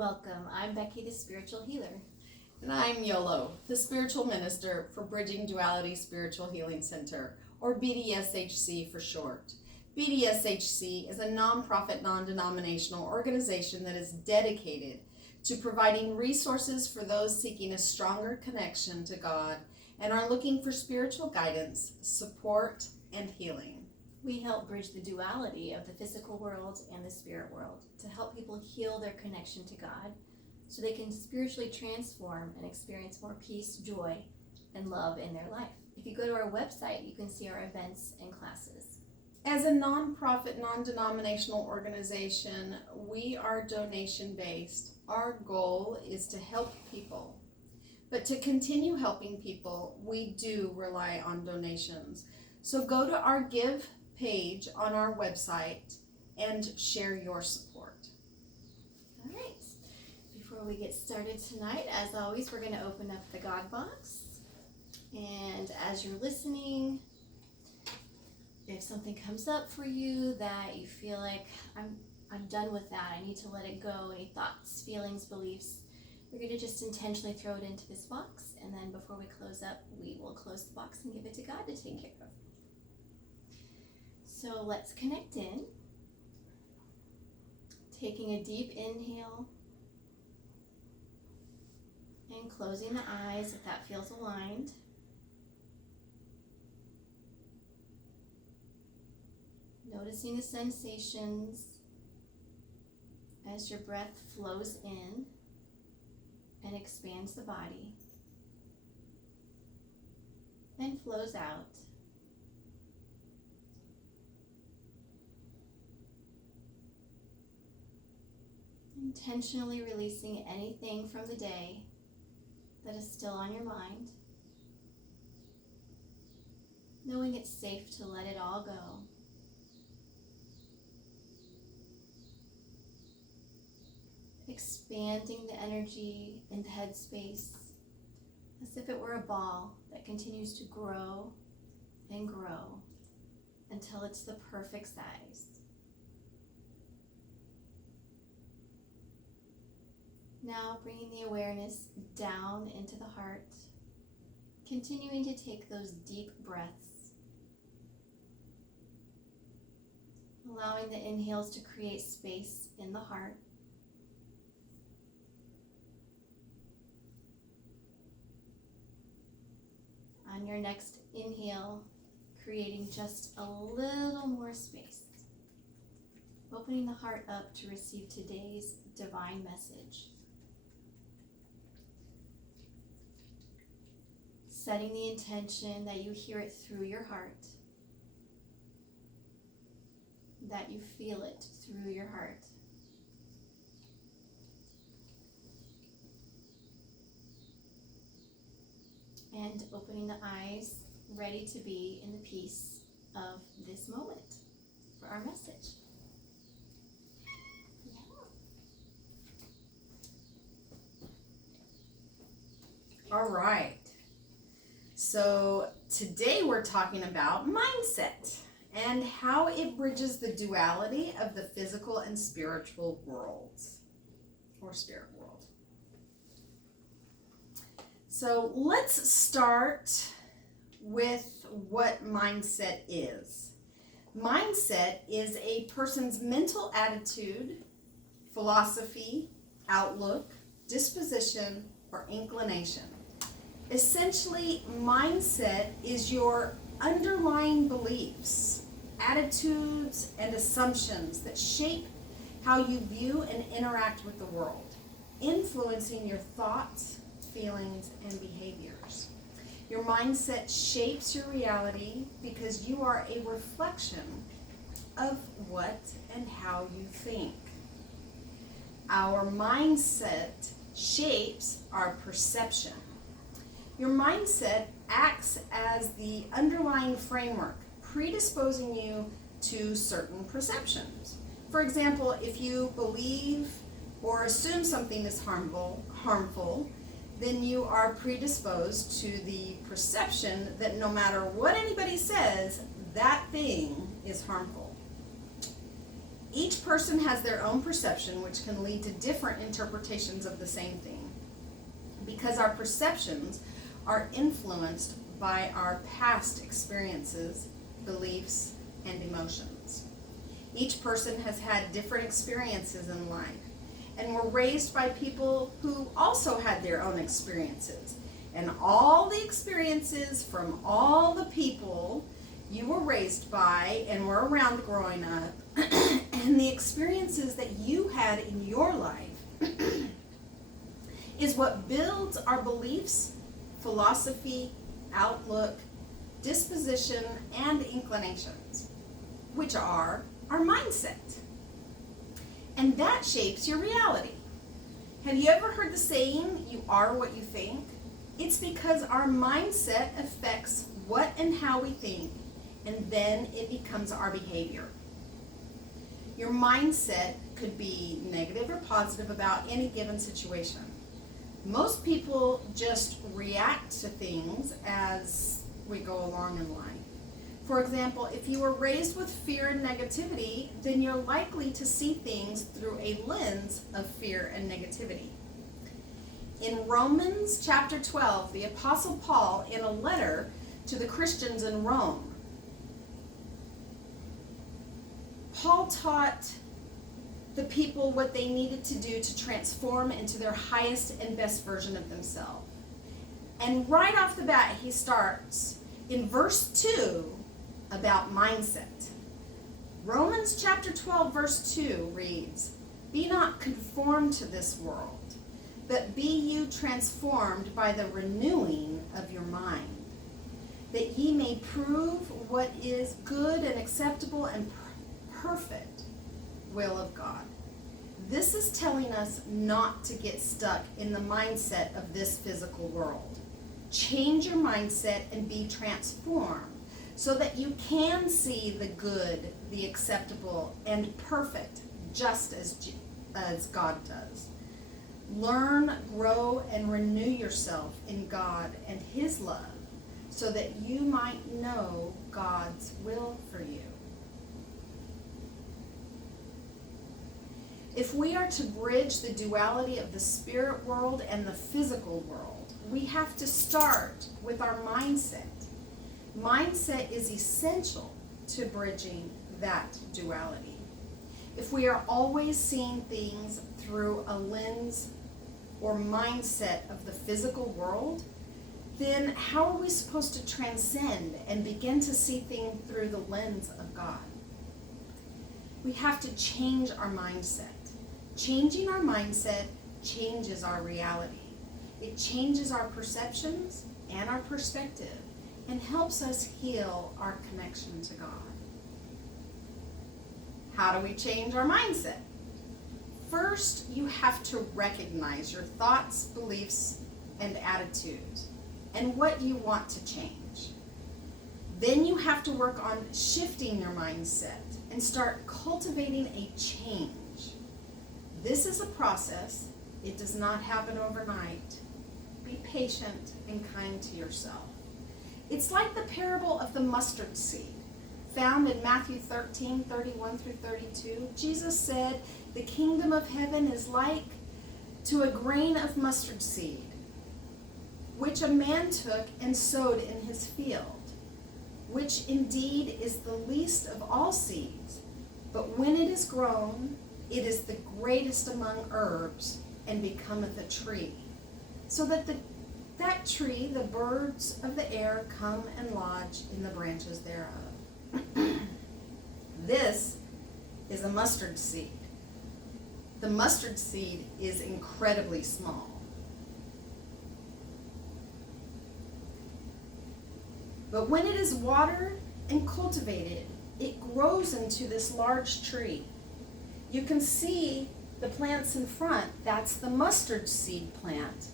Welcome. I'm Becky, the spiritual healer. And I'm Yolo, the spiritual minister for Bridging Duality Spiritual Healing Center, or BDSHC for short. BDSHC is a nonprofit, non-denominational organization that is dedicated to providing resources for those seeking a stronger connection to God and are looking for spiritual guidance, support, and healing. We help bridge the duality of the physical world and the spirit world to help people heal their connection to God so they can spiritually transform and experience more peace, joy, and love in their life. If you go to our website, you can see our events and classes. As a nonprofit, non-denominational organization, we are donation-based. Our goal is to help people. But to continue helping people, we do rely on donations. So go to our Give page on our website and share your support. All right. Before we get started tonight, as always, we're going to open up the God box. And as you're listening, if something comes up for you that you feel like I'm done with that, I need to let it go, any thoughts, feelings, beliefs, we're going to just intentionally throw it into this box, and then before we close up, we will close the box and give it to God to take care of. So let's connect in, taking a deep inhale and closing the eyes if that feels aligned. Noticing the sensations as your breath flows in and expands the body and flows out. Intentionally releasing anything from the day that is still on your mind, knowing it's safe to let it all go. Expanding the energy in the headspace as if it were a ball that continues to grow and grow until it's the perfect size. Now bringing the awareness down into the heart, continuing to take those deep breaths, allowing the inhales to create space in the heart. On your next inhale, creating just a little more space, opening the heart up to receive today's divine message. Setting the intention that you hear it through your heart, that you feel it through your heart. And opening the eyes, ready to be in the peace of this moment for our message. All right. So today we're talking about mindset and how it bridges the duality of the physical and spiritual worlds, or spirit world. So let's start with what mindset is. Mindset is a person's mental attitude, philosophy, outlook, disposition, or inclination. Essentially, mindset is your underlying beliefs, attitudes, and assumptions that shape how you view and interact with the world, influencing your thoughts, feelings, and behaviors. Your mindset shapes your reality because you are a reflection of what and how you think. Our mindset shapes our perception. Your mindset acts as the underlying framework, predisposing you to certain perceptions. For example, if you believe or assume something is harmful, then you are predisposed to the perception that no matter what anybody says, that thing is harmful. Each person has their own perception, which can lead to different interpretations of the same thing, because our perceptions are influenced by our past experiences, beliefs, and emotions. Each person has had different experiences in life and were raised by people who also had their own experiences. And all the experiences from all the people you were raised by and were around growing up and the experiences that you had in your life is what builds our beliefs, philosophy, outlook, disposition, and inclinations, which are our mindset. And that shapes your reality. Have you ever heard the saying, you are what you think? It's because our mindset affects what and how we think, and then it becomes our behavior. Your mindset could be negative or positive about any given situation. Most people just react to things as we go along in life. For example, if you were raised with fear and negativity, then you're likely to see things through a lens of fear and negativity. In Romans chapter 12, the Apostle Paul, in a letter to the Christians in Rome, Paul taught the people what they needed to do to transform into their highest and best version of themselves. And right off the bat, he starts in verse 2 about mindset. Romans chapter 12, verse 2 reads, "Be not conformed to this world, but be you transformed by the renewing of your mind, that ye may prove what is good and acceptable and perfect will of God." This is telling us not to get stuck in the mindset of this physical world. Change your mindset and be transformed so that you can see the good, the acceptable, and perfect, just as God does. Learn, grow, and renew yourself in God and His love so that you might know God's will for you. If we are to bridge the duality of the spirit world and the physical world, we have to start with our mindset. Mindset is essential to bridging that duality. If we are always seeing things through a lens or mindset of the physical world, then how are we supposed to transcend and begin to see things through the lens of God? We have to change our mindset. Changing our mindset changes our reality. It changes our perceptions and our perspective and helps us heal our connection to God. How do we change our mindset? First, you have to recognize your thoughts, beliefs, and attitudes and what you want to change. Then you have to work on shifting your mindset and start cultivating a change. This is a process. It does not happen overnight. Be patient and kind to yourself. It's like the parable of the mustard seed, found in Matthew 13, 31 through 32. Jesus said, "The kingdom of heaven is like to a grain of mustard seed, which a man took and sowed in his field, which indeed is the least of all seeds. But when it is grown, it is the greatest among herbs, and becometh a tree, so that that tree, the birds of the air come and lodge in the branches thereof." This is a mustard seed. The mustard seed is incredibly small. But when it is watered and cultivated, it grows into this large tree. You can see the plants in front. That's the mustard seed plant.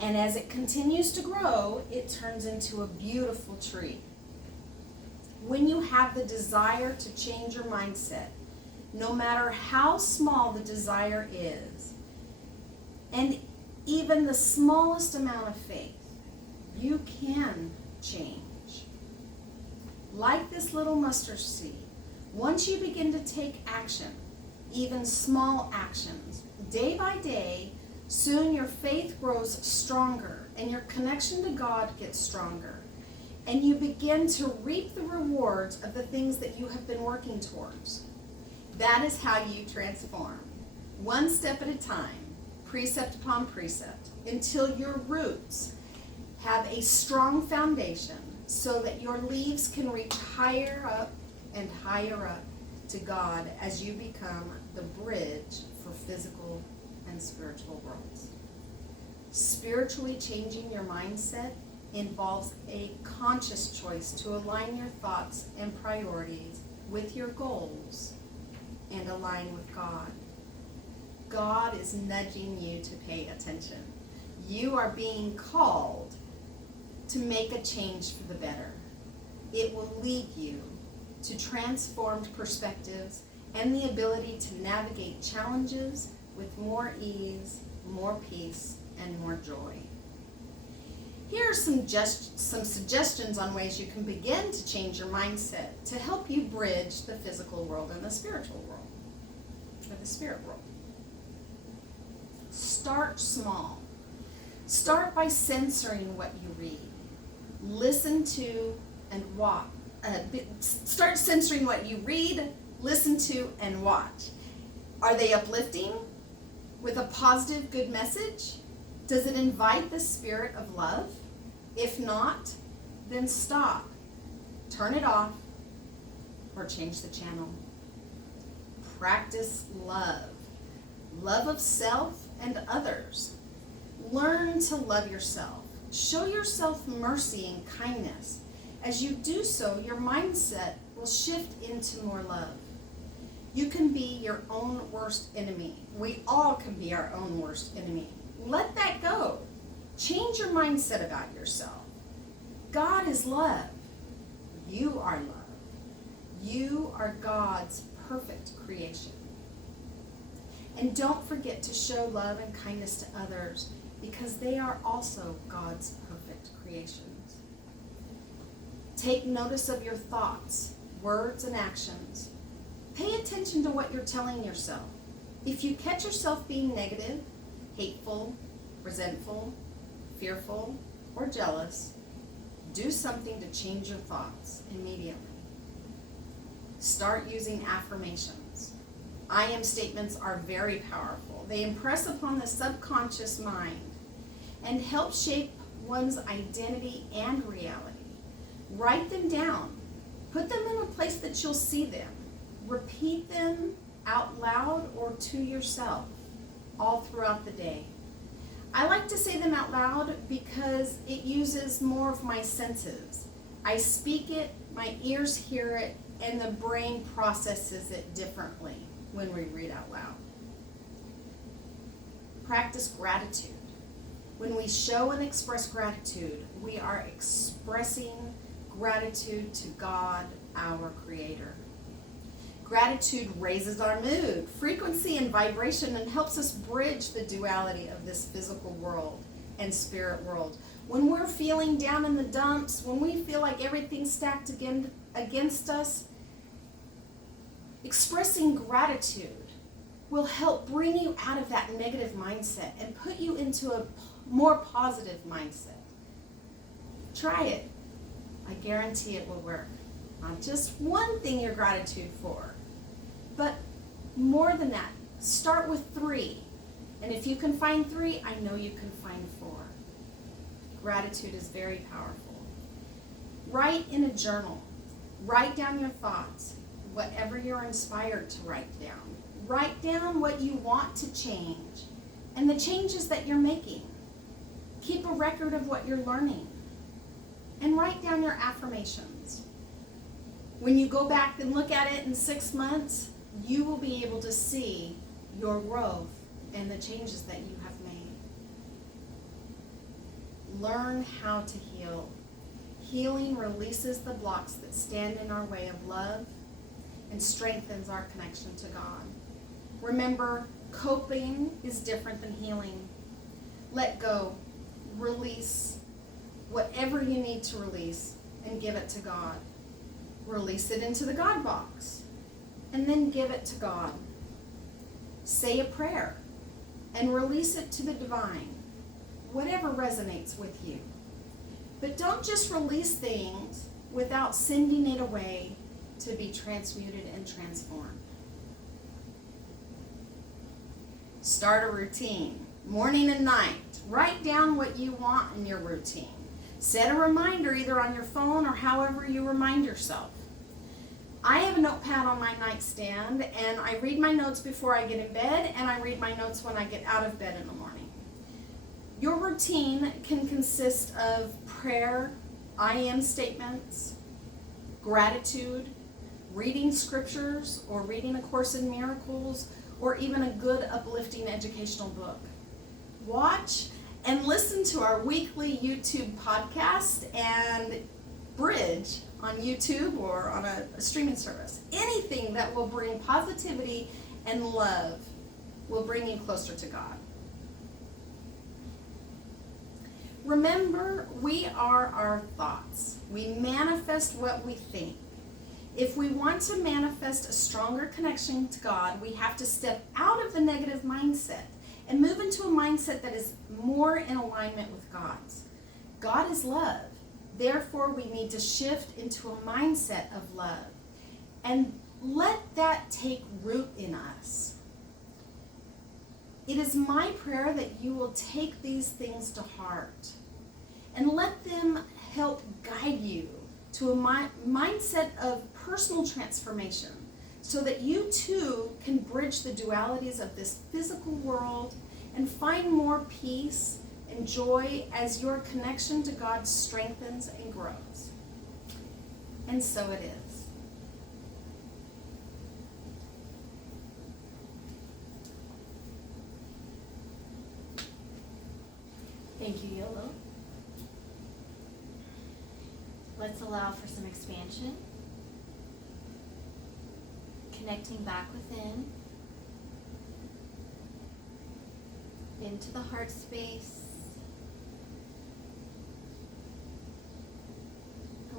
And as it continues to grow, it turns into a beautiful tree. When you have the desire to change your mindset, no matter how small the desire is, and even the smallest amount of faith, you can change. Like this little mustard seed, Once you begin to take action, even small actions, day by day, soon your faith grows stronger and your connection to God gets stronger. And you begin to reap the rewards of the things that you have been working towards. That is how you transform. One step at a time, precept upon precept, until your roots have a strong foundation so that your leaves can reach higher up and higher up to God as you become the bridge for physical and spiritual worlds. Spiritually changing your mindset involves a conscious choice to align your thoughts and priorities with your goals and align with God. God is nudging you to pay attention. You are being called to make a change for the better. It will lead you to transformed perspectives and the ability to navigate challenges with more ease, more peace, and more joy. Here are some suggestions on ways you can begin to change your mindset to help you bridge the physical world and the spiritual world, or the spirit world. Start small. Start by censoring what you read. Listen to and watch. Start censoring what you read, listen to, and watch. Are they uplifting? With a positive, good message? Does it invite the spirit of love? If not, then stop. Turn it off or change the channel. Practice love. Love of self and others. Learn to love yourself. Show yourself mercy and kindness. As you do so, your mindset will shift into more love. You can be your own worst enemy. We all can be our own worst enemy. Let that go. Change your mindset about yourself. God is love. You are love. You are God's perfect creation. And don't forget to show love and kindness to others because they are also God's perfect creations. Take notice of your thoughts, words, and actions. Pay attention to what you're telling yourself. If you catch yourself being negative, hateful, resentful, fearful, or jealous, do something to change your thoughts immediately. Start using affirmations. I am statements are very powerful. They impress upon the subconscious mind and help shape one's identity and reality. Write them down. Put them in a place that you'll see them. Repeat them out loud or to yourself all throughout the day. I like to say them out loud because it uses more of my senses. I speak it, my ears hear it, and the brain processes it differently when we read out loud. Practice gratitude. When we show and express gratitude, we are expressing gratitude to God, our Creator. Gratitude raises our mood, frequency, and vibration and helps us bridge the duality of this physical world and spirit world. When we're feeling down in the dumps, when we feel like everything's stacked against us, expressing gratitude will help bring you out of that negative mindset and put you into a more positive mindset. Try it. I guarantee it will work. Not just one thing you're gratitude for, but more than that. Start with 3. And if you can find 3, I know you can find 4. Gratitude is very powerful. Write in a journal. Write down your thoughts, whatever you're inspired to write down. Write down what you want to change and the changes that you're making. Keep a record of what you're learning. And write down your affirmations. When you go back and look at it in 6 months, you will be able to see your growth and the changes that you have made. Learn how to heal. Healing releases the blocks that stand in our way of love and strengthens our connection to God. Remember, coping is different than healing. Let go. Release whatever you need to release and give it to God. Release it into the God box. and then give it to God. Say a prayer and release it to the divine, whatever resonates with you. But don't just release things without sending it away to be transmuted and transformed. Start a routine, morning and night. Write down what you want in your routine. Set a reminder either on your phone or however you remind yourself. I have a notepad on my nightstand, and I read my notes before I get in bed, and I read my notes when I get out of bed in the morning. Your routine can consist of prayer, I am statements, gratitude, reading scriptures, or reading A Course in Miracles, or even a good uplifting educational book. Watch and listen to our weekly YouTube podcast and Bridge on YouTube or on a streaming service. Anything that will bring positivity and love will bring you closer to God. Remember, we are our thoughts. We manifest what we think. If we want to manifest a stronger connection to God, we have to step out of the negative mindset and move into a mindset that is more in alignment with God's. God is love. Therefore, we need to shift into a mindset of love and let that take root in us. It is my prayer that you will take these things to heart and let them help guide you to a mindset of personal transformation so that you too can bridge the dualities of this physical world and find more peace and joy as your connection to God strengthens and grows. And so it is. Thank you, Yolo. Let's allow for some expansion. Connecting back within. Into the heart space.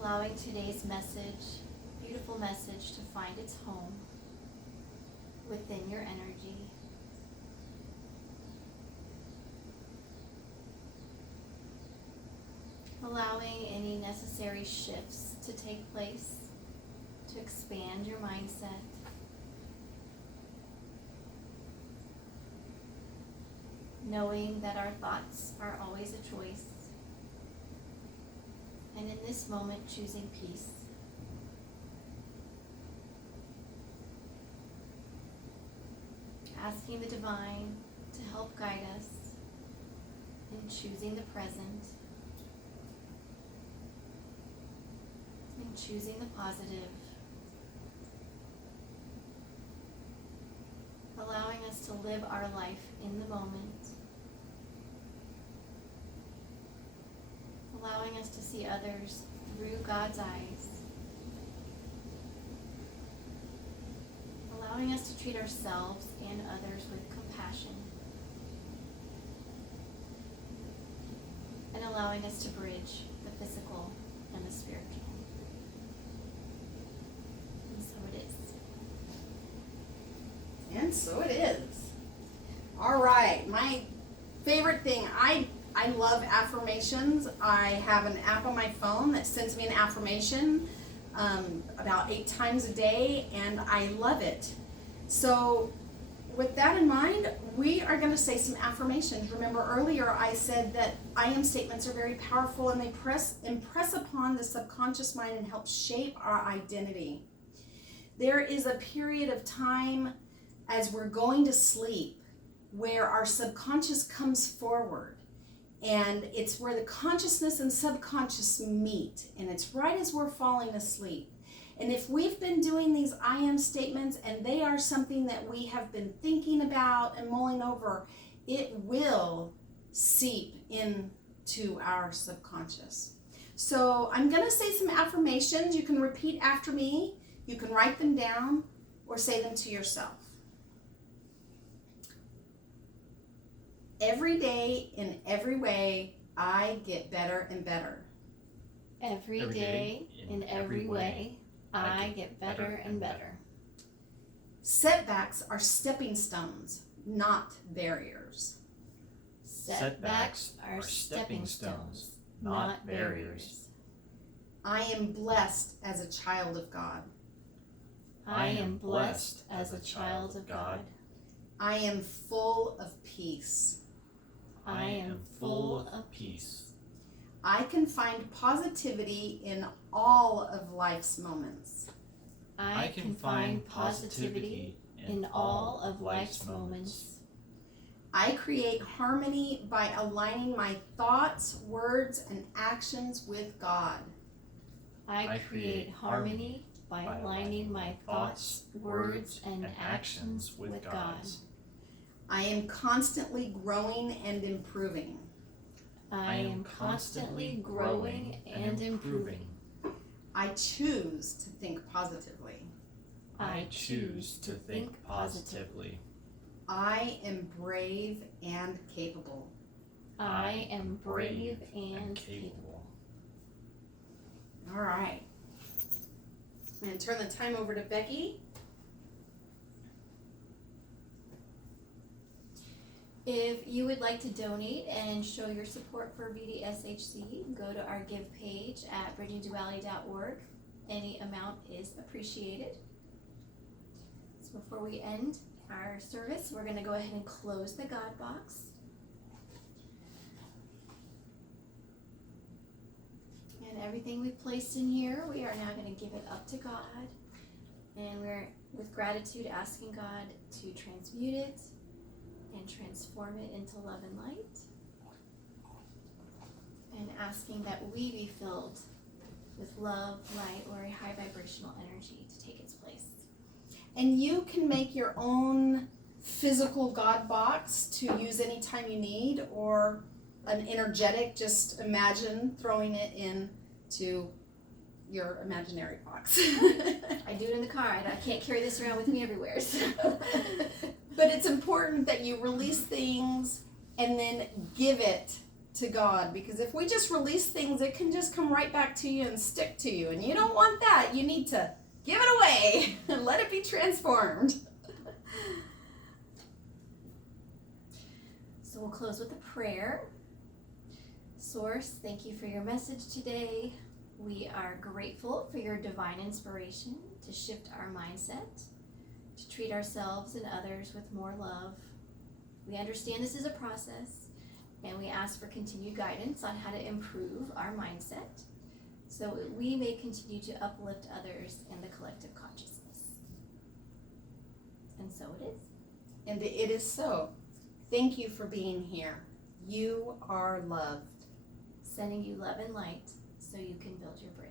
Allowing today's message, beautiful message, to find its home within your energy. Allowing any necessary shifts to take place to expand your mindset. Knowing that our thoughts are always a choice. And in this moment, choosing peace. Asking the divine to help guide us in choosing the present. And choosing the positive. Allowing us to live our life in the moment. Allowing us to see others through God's eyes. Allowing us to treat ourselves and others with compassion. And allowing us to bridge the physical and the spiritual. And so it is. And so it is. All right, my favorite thing, I love affirmations. I have an app on my phone that sends me an affirmation about 8 times a day, and I love it. So with that in mind, we are going to say some affirmations. Remember earlier I said that I am statements are very powerful, and they impress upon the subconscious mind and help shape our identity. There is a period of time as we're going to sleep where our subconscious comes forward. And it's where the consciousness and subconscious meet. And it's right as we're falling asleep. And if we've been doing these I am statements and they are something that we have been thinking about and mulling over, it will seep into our subconscious. So I'm going to say some affirmations. You can repeat after me. You can write them down or say them to yourself. Every day, in every way, I get better and better. Every day, in every way, I get better and better. Setbacks are stepping stones, not barriers. Setbacks are stepping stones, not barriers. I am blessed as a child of God. I am blessed as a child of God. I am full of peace. I am full of peace. I can find positivity in all of life's moments. I can find positivity in all of life's moments. I create harmony by aligning my thoughts, words, and actions with God. I create harmony by aligning my thoughts, words, and actions with God. I am constantly growing and improving. I am constantly growing and improving. I choose to think positively. I choose to think positively. I am brave and capable. I am brave and capable. All right. I'm going to turn the time over to Becky. If you would like to donate and show your support for BDSHC, go to our give page at bridgingduality.org. Any amount is appreciated. So before we end our service, we're going to go ahead and close the God box. And everything we've placed in here, we are now going to give it up to God. And we're, with gratitude, asking God to transmute it and transform it into love and light. And asking that we be filled with love, light, or a high vibrational energy to take its place. And you can make your own physical God box to use anytime you need, or an energetic, just imagine throwing it into your imaginary box. I do it in the car. I can't carry this around with me everywhere. So. But it's important that you release things and then give it to God, because if we just release things, it can just come right back to you and stick to you, and you don't want that. You need to give it away and let it be transformed. So we'll close with a prayer. Source, thank you for your message today. We are grateful for your divine inspiration to shift our mindset, to treat ourselves and others with more love. We understand this is a process, and we ask for continued guidance on how to improve our mindset so that we may continue to uplift others in the collective consciousness. And so it is. And it is so. Thank you for being here. You are loved. Sending you love and light so you can build your bridge.